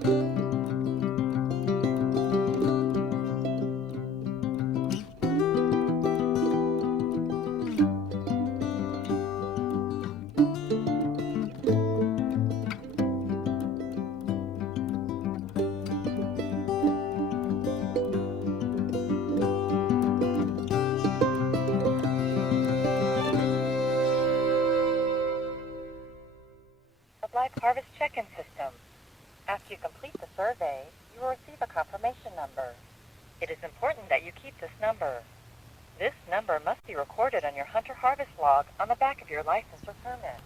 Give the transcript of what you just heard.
The Black Harvest check-in system. After you complete the survey, you will receive a confirmation number. It is important that you keep this number. This number must be recorded on your Hunter Harvest log on the back of your license or permit.